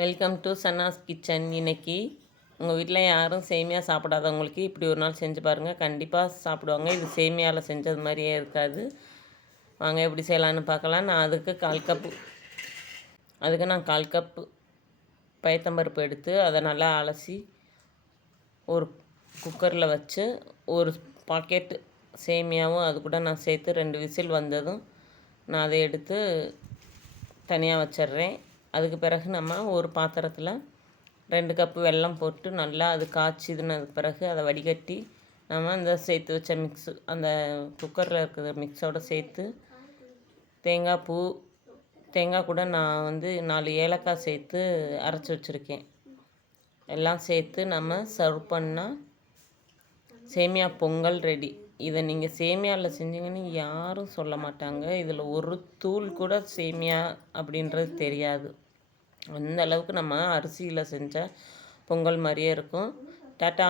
Welcome to சன்னாஸ் kitchen. இன்றைக்கி உங்கள் வீட்டில் யாரும் சேமியா சாப்பிடாதவங்களுக்கு இப்படி ஒரு நாள் செஞ்சு பாருங்கள், கண்டிப்பாக சாப்பிடுவாங்க. இது சேமியாவில் செஞ்சது மாதிரியே இருக்காது. வாங்க எப்படி செய்யலான்னு பார்க்கலாம். நான் கால் கப்பு பயத்தம்பருப்பு எடுத்து அதை நல்லா அலசி ஒரு குக்கரில் வச்சு ஒரு பாக்கெட்டு சேமியாவும் அது கூட நான் சேர்த்து 2 விசில் வந்ததும் நான் அதை எடுத்து தனியாக வச்சிட்றேன். அதுக்கு பிறகு நம்ம ஒரு பாத்திரத்தில் 2 கப்பு வெல்லம் போட்டு நல்லா அது காய்ச்சிதுனதுக்கு பிறகு அதை வடிகட்டி நம்ம அந்த சேர்த்து வச்ச மிக்ஸு அந்த குக்கரில் இருக்கிற மிக்ஸோடு சேர்த்து தேங்காய் கூட நான் 4 ஏலக்காய் சேர்த்து அரைச்சி வச்சுருக்கேன். எல்லாம் சேர்த்து நம்ம சர்வ் பண்ணால் சேமியா பொங்கல் ரெடி. இதை நீங்கள் சேமியாவில் செஞ்சீங்கன்னு யாரும் சொல்ல மாட்டாங்க. இதில் ஒரு தூள் கூட சேமியா அப்படின்றது தெரியாது. அந்த அளவுக்கு நம்ம அரிசியில் செஞ்ச பொங்கல் மாதிரியே இருக்கும். டாட்டா.